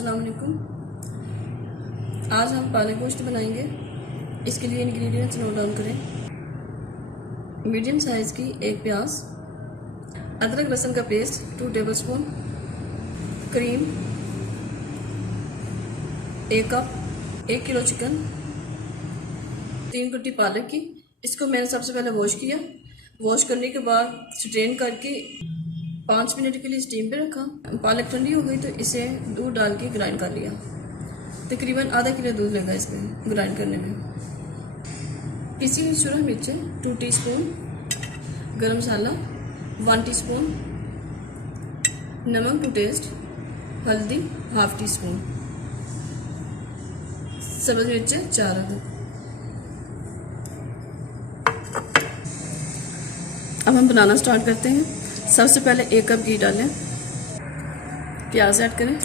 अस्सलाम वालेकुम। आज हम पालक गोश्त बनाएंगे। इसके लिए इंग्रेडिएंट्स नोट डाउन करें। मीडियम साइज़ की एक प्याज, अदरक लहसुन का paste 2 tablespoon, cream 1 cup, 1 kilo chicken, 3 कुट्टी पालक की। इसको मैंने सबसे पहले वॉश किया। वॉश करने के बाद स्ट्रेन करके 5 मिनट के लिए स्टीम पे रखा। पालक ठंडी हो गई तो इसे दूध डाल के ग्राइंड कर लिया। तकरीबन आधा किलो दूध लगा इसमें ग्राइंड करने में। पिसी हुई सूरज मिर्च 2 टीस्पून, गरम मसाला 1 टीस्पून, नमक टू टेस्ट, हल्दी 1/2 टीस्पून, सब्ज मिर्च 4 अदद। अब हम बनाना स्टार्ट करते हैं। सबसे पहले 1 कप घी डालें, प्याज ऐड करें,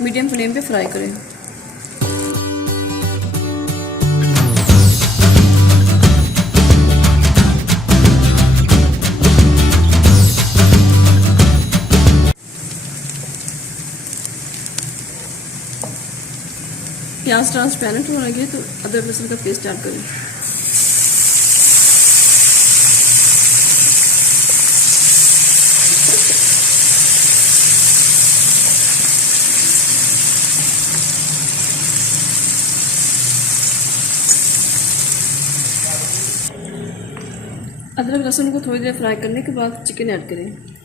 मीडियम फ्लेम पे फ्राई करें। प्याज ट्रांसपेरेंट होने लगे तो अदरक लहसुन का पेस्ट ऐड करें। अदरक लहसुन को थोड़ी देर फ्राई करने के बाद चिकन ऐड करें।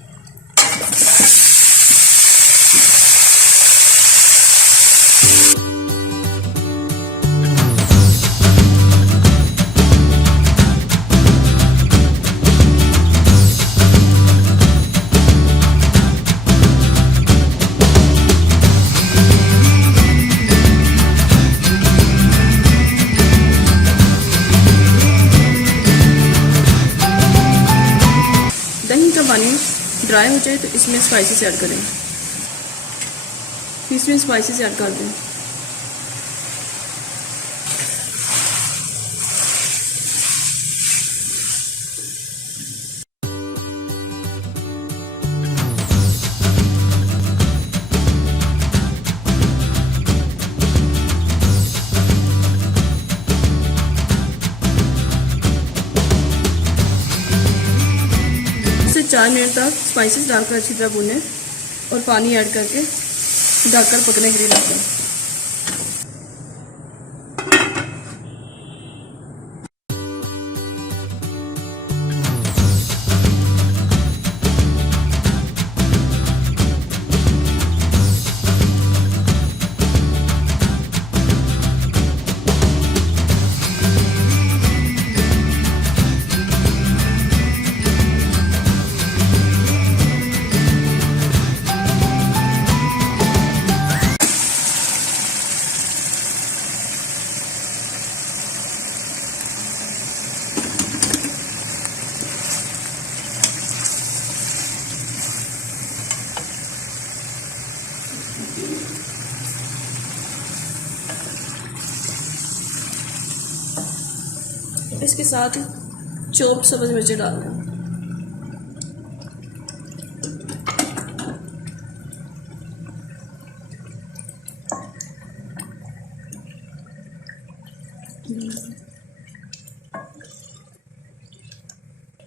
दही का पानी ड्राई हो जाए तो इसमें स्पाइसेस ऐड करें। इसमें स्पाइसेस ऐड कर दें। इसे 4 मिनट तक स्पाइसेस डालकर अच्छी तरह भूनें और पानी ऐड करके ढककर पकने के लिए रखें। इसके साथ चॉप्ड सब्ज मिर्ची डाल दें।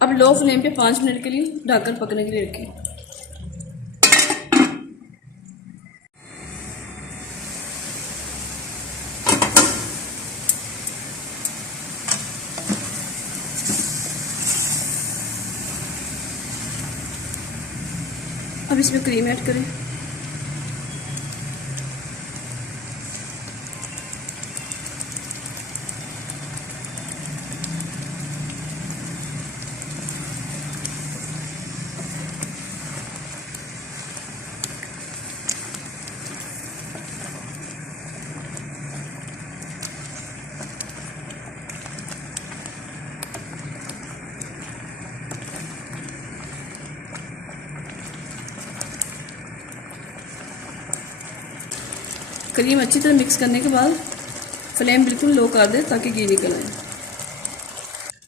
अब लो फ्लेम पे 5 मिनट के लिए ढककर पकने के लिए रखें। अब इसमें क्रीम ऐड करें। क्रीम अच्छी तरह मिक्स करने के बाद फ्लेम बिल्कुल लो कर दें ताकि घी निकल आए।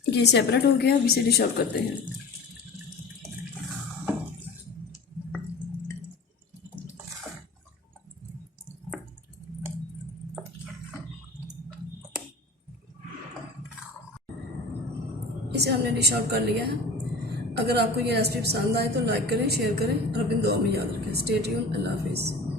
घी सेपरेट हो गया, अब इसे डिश आउट करते हैं। इसे हमने डिश आउट कर लिया है। अगर आपको ये रेसिपी पसंद आए तो लाइक करें, शेयर करें और अपनी दुआ में याद रखें। Stay tuned. अल्लाह हाफिज़।